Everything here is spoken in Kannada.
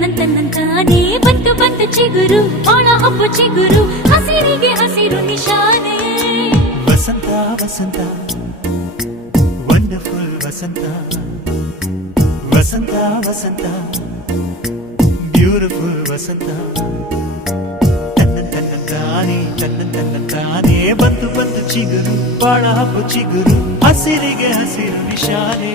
ತನ್ನಂತಾನೇ ಬಂತು ಬಂತು ಚಿಗುರು ಒಳ ಹಬ್ಬ ಚಿಗುರು ಹಸಿರಿಗೆ ಹಸಿರು ನಿಶಾನೆ ವಸಂತ ವಸಂತ ವಂಡರ್ಫುಲ್ ವಸಂತ ವಸಂತ ವಸಂತ ಬ್ಯೂಟಿಫುಲ್ ವಸಂತ ತನ್ನಂತಾನೇ ಬಂತು ಬಂತು ಚಿಗುರು ಬಾಳ ಹಬ್ಬ ಚಿಗುರು ಹಸಿರಿಗೆ ಹಸಿರು ನಿಶಾನೆ